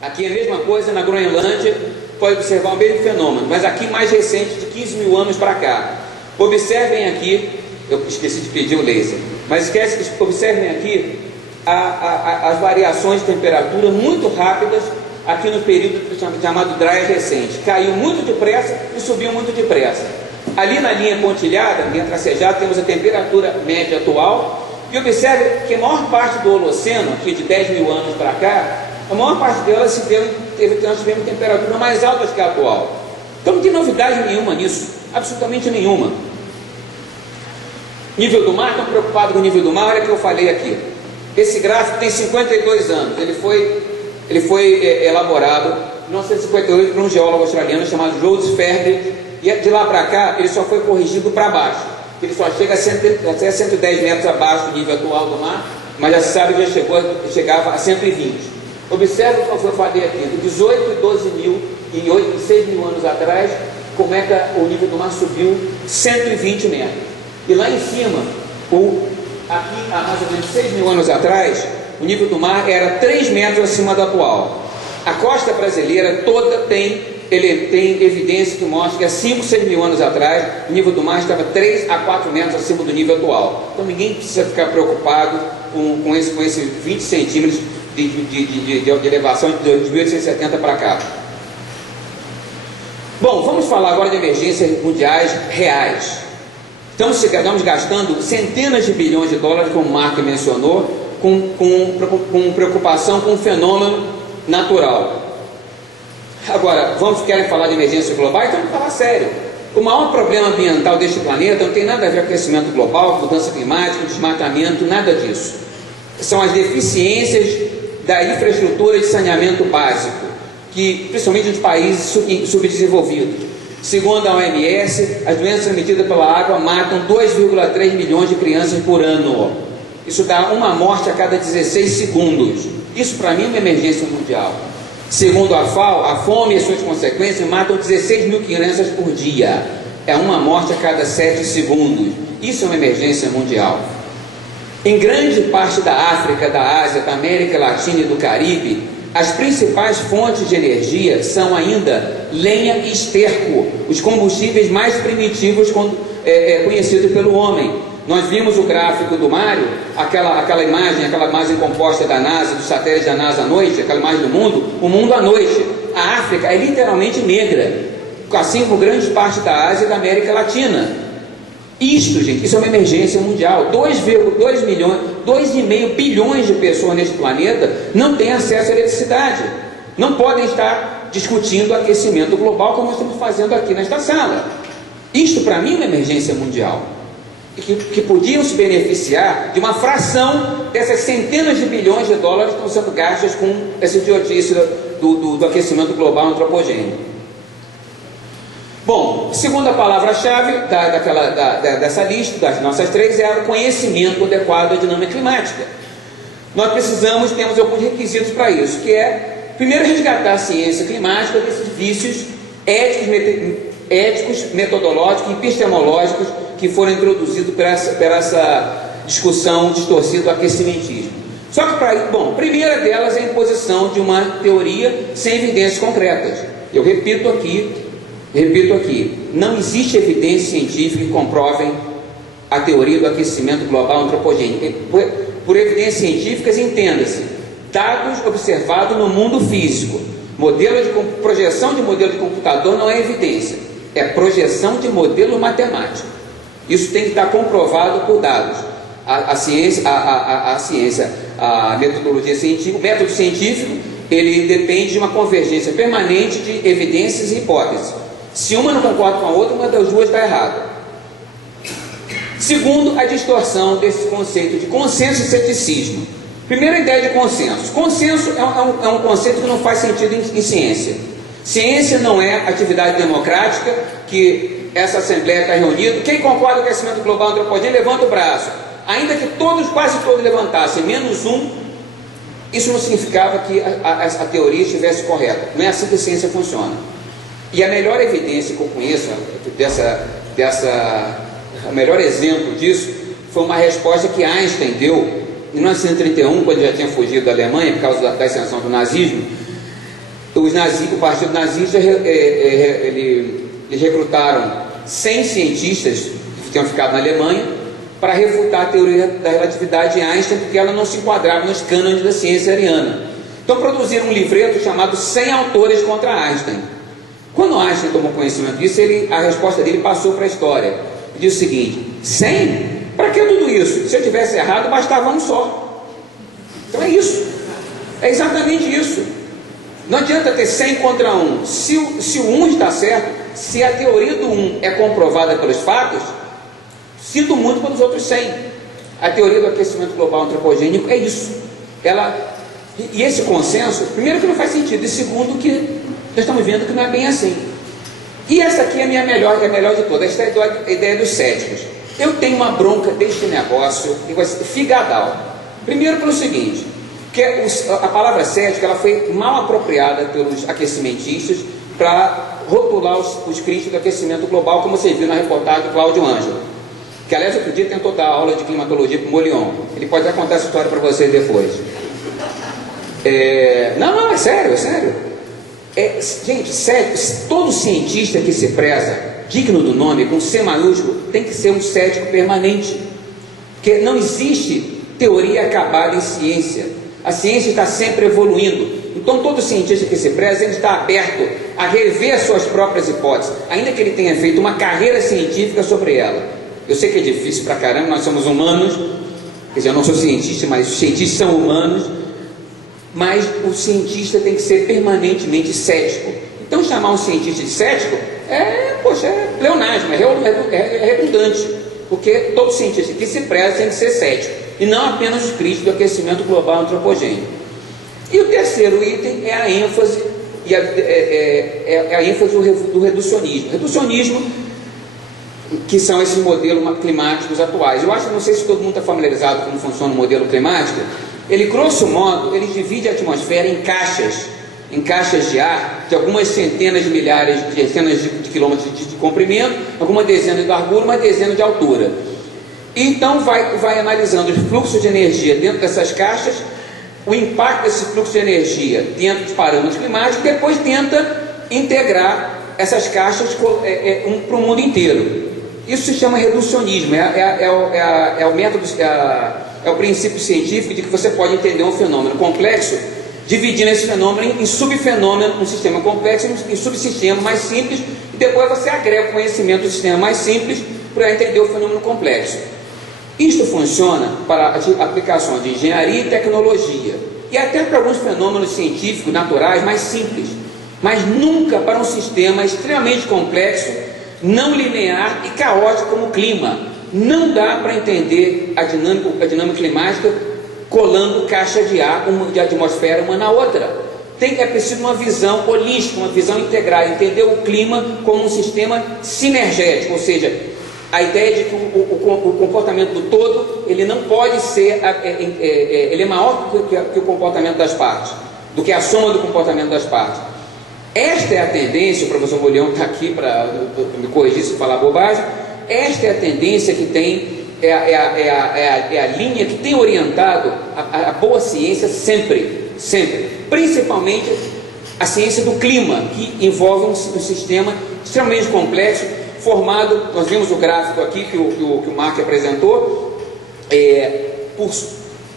Aqui é a mesma coisa, na Groenlândia, pode observar o mesmo fenômeno, mas aqui mais recente, de 15 mil anos para cá. Observem aqui, eu esqueci de pedir o laser, mas observem aqui as variações de temperatura muito rápidas aqui no período chamado Dryas recente. Caiu muito depressa e subiu muito depressa. Ali na linha pontilhada, linha tracejada, temos a temperatura média atual, e observe que a maior parte do Holoceno, aqui de 10 mil anos para cá, a maior parte dela nós tivemos temperatura mais altas que a atual. Então não tem novidade nenhuma nisso, absolutamente nenhuma. Nível do mar, estão preocupados com o nível do mar? Olha o que eu falei aqui. Esse gráfico tem 52 anos, ele foi elaborado em 1958 por um geólogo australiano chamado Rhodes Ferber, e de lá para cá ele só foi corrigido para baixo, ele só chega até 110 metros abaixo do nível atual do mar, mas já se sabe que chegava a 120. Observe o que eu falei aqui, de 18 e 12 mil e 6 mil anos atrás, como é que o nível do mar subiu 120 metros. E lá em cima, aqui há mais ou menos 6 mil anos atrás, o nível do mar era 3 metros acima do atual. A costa brasileira toda tem evidência que mostra que há 5, 6 mil anos atrás, o nível do mar estava 3 a 4 metros acima do nível atual. Então ninguém precisa ficar preocupado com esse 20 centímetros de elevação de 1870 para cá. Bom, vamos falar agora de emergências mundiais reais. Estamos gastando centenas de bilhões de dólares, como o Marco mencionou, com preocupação com um fenômeno natural. Agora, querem falar de emergência global? Então vamos falar sério. O maior problema ambiental deste planeta não tem nada a ver com aquecimento global, com mudança climática, desmatamento, nada disso. São as deficiências da infraestrutura de saneamento básico, principalmente nos países subdesenvolvidos. Segundo a OMS, as doenças transmitidas pela água matam 2,3 milhões de crianças por ano. Isso dá uma morte a cada 16 segundos. Isso para mim é uma emergência mundial. Segundo a FAO, a fome e suas consequências matam 16 mil crianças por dia. É uma morte a cada 7 segundos. Isso é uma emergência mundial. Em grande parte da África, da Ásia, da América Latina e do Caribe, as principais fontes de energia são ainda lenha e esterco, os combustíveis mais primitivos conhecidos pelo homem. Nós vimos o gráfico do Mário, aquela imagem composta da NASA, do satélite da NASA à noite, aquela imagem do mundo, o mundo à noite. A África é literalmente negra, assim como grande parte da Ásia e da América Latina. Isto, gente, isso é uma emergência mundial. 2,5 bilhões de pessoas neste planeta não têm acesso à eletricidade. Não podem estar discutindo aquecimento global como estamos fazendo aqui nesta sala. Isto, para mim, é uma emergência mundial. Que podiam se beneficiar de uma fração dessas centenas de bilhões de dólares que estão sendo gastas com essa idiotice do aquecimento global antropogênico. Bom, segunda palavra-chave dessa lista, das nossas três, é o conhecimento adequado da dinâmica climática. Nós temos alguns requisitos para isso, que é, primeiro, resgatar a ciência climática desses vícios éticos, metodológicos e epistemológicos que foram introduzidos por essa discussão distorcida do aquecimentismo. Só que, primeira delas é a imposição de uma teoria sem evidências concretas. Eu repito aqui, não existe evidência científica que comprovem a teoria do aquecimento global antropogênico. Por evidências científicas, entenda-se, dados observados no mundo físico. Projeção de modelo de computador não é evidência, é projeção de modelo matemático. Isso tem que estar comprovado por dados. A ciência, a metodologia científica, o método científico, ele depende de uma convergência permanente de evidências e hipóteses. Se uma não concorda com a outra, uma das duas está errada. Segundo, a distorção desse conceito de consenso e ceticismo. Primeira ideia de consenso. Consenso é um conceito que não faz sentido em ciência. Ciência não é atividade democrática, que essa assembleia está reunida. Quem concorda com o aquecimento global antropogênico, levanta o braço. Ainda que quase todos levantassem, menos um, isso não significava que a teoria estivesse correta. Não é assim que a ciência funciona. E a melhor evidência que eu conheço, o melhor exemplo disso, foi uma resposta que Einstein deu em 1931, quando já tinha fugido da Alemanha por causa da ascensão do nazismo. o partido nazista, eles recrutaram 100 cientistas que tinham ficado na Alemanha para refutar a teoria da relatividade de Einstein, porque ela não se enquadrava nos cânones da ciência ariana. Então produziram um livreto chamado 100 autores contra Einstein. Quando Einstein tomou conhecimento disso, a resposta dele passou para a história. Ele disse o seguinte: 100? Para que tudo isso? Se eu tivesse errado, bastava um só. Então é isso. É exatamente isso. Não adianta ter 100 contra 1. Se o 1 está certo, se a teoria do 1 é comprovada pelos fatos, sinto muito pelos outros 100. A teoria do aquecimento global antropogênico é isso. E esse consenso, primeiro que não faz sentido, e segundo que nós estamos vendo que não é bem assim. E essa aqui é a melhor de todas, essa é a ideia dos céticos. Eu tenho uma bronca deste negócio, figadal. Primeiro pelo seguinte, que a palavra cético ela foi mal apropriada pelos aquecimentistas para rotular os críticos do aquecimento global, como você viu na reportagem do Cláudio Ângelo, que aliás outro dia tentou dar aula de climatologia para o Molion. Ele pode até contar essa história para vocês depois. Não, é sério. Gente, sério, todo cientista que se preza, digno do nome, com C maiúsculo, tem que ser um cético permanente, porque não existe teoria acabada em ciência. A ciência está sempre evoluindo. Então todo cientista que se preza, ele está aberto a rever suas próprias hipóteses, ainda que ele tenha feito uma carreira científica sobre ela. Eu sei que é difícil pra caramba, nós somos humanos, quer dizer, eu não sou cientista, mas os cientistas são humanos, mas o cientista tem que ser permanentemente cético. Então chamar um cientista de cético é pleonasmo, é redundante, porque todo cientista que se preza tem que ser cético, e não apenas os críticos do aquecimento global antropogênico. E o terceiro item é a ênfase, a ênfase do reducionismo. Reducionismo, que são esses modelos climáticos atuais. Eu acho, não sei se todo mundo está familiarizado com como funciona o modelo climático. Ele, grosso modo, ele divide a atmosfera em caixas de ar de algumas centenas de milhares, centenas de quilômetros de comprimento, alguma dezena de largura, uma dezena de altura. Então vai analisando os fluxos de energia dentro dessas caixas, o impacto desse fluxo de energia dentro dos parâmetros climáticos, e depois tenta integrar essas caixas para o mundo inteiro. Isso se chama reducionismo, é o método, é o princípio científico de que você pode entender um fenômeno complexo, dividindo esse fenômeno em subfenômeno, um sistema complexo, em subsistema mais simples, e depois você agrega o conhecimento do sistema mais simples para entender o fenômeno complexo. Isto funciona para aplicações de engenharia e tecnologia, e até para alguns fenômenos científicos naturais mais simples, mas nunca para um sistema extremamente complexo, não linear e caótico como o clima. Não dá para entender a dinâmica climática colando caixa de ar, de atmosfera uma na outra. É preciso uma visão holística, uma visão integral, entender o clima como um sistema sinergético, ou seja, a ideia de que o comportamento do todo, ele não pode ser, ele é maior que o comportamento das partes, do que a soma do comportamento das partes. Esta é a tendência, o professor Molion está aqui para me corrigir se falar bobagem, esta é a tendência que tem, é a linha que tem orientado a boa ciência sempre, principalmente a ciência do clima, que envolve um sistema extremamente complexo, formado, nós vimos o gráfico aqui que o Mark apresentou, por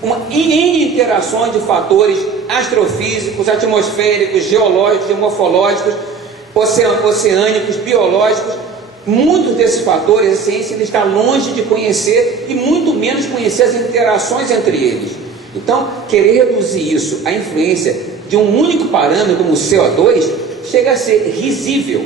uma interações de fatores astrofísicos, atmosféricos, geológicos, geomorfológicos, oceânicos, biológicos. Muitos desses fatores a ciência ainda está longe de conhecer, e muito menos conhecer as interações entre eles. Então, querer reduzir isso à influência de um único parâmetro como o CO2 chega a ser risível.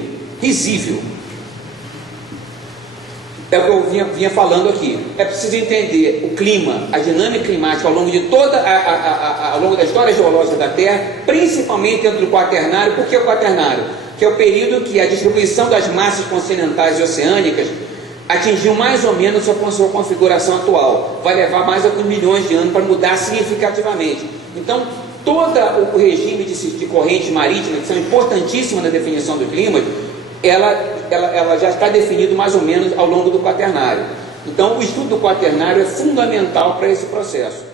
É o que eu vinha falando aqui. É preciso entender o clima, a dinâmica climática ao longo de ao longo da história geológica da Terra, principalmente dentro do Quaternário. Por que o Quaternário? Que é o período que a distribuição das massas continentais e oceânicas atingiu mais ou menos a sua configuração atual. Vai levar mais alguns milhões de anos para mudar significativamente. Então, todo o regime de correntes marítimas, que são importantíssimas na definição do clima, ela já está definido mais ou menos ao longo do Quaternário. Então, o estudo do Quaternário é fundamental para esse processo.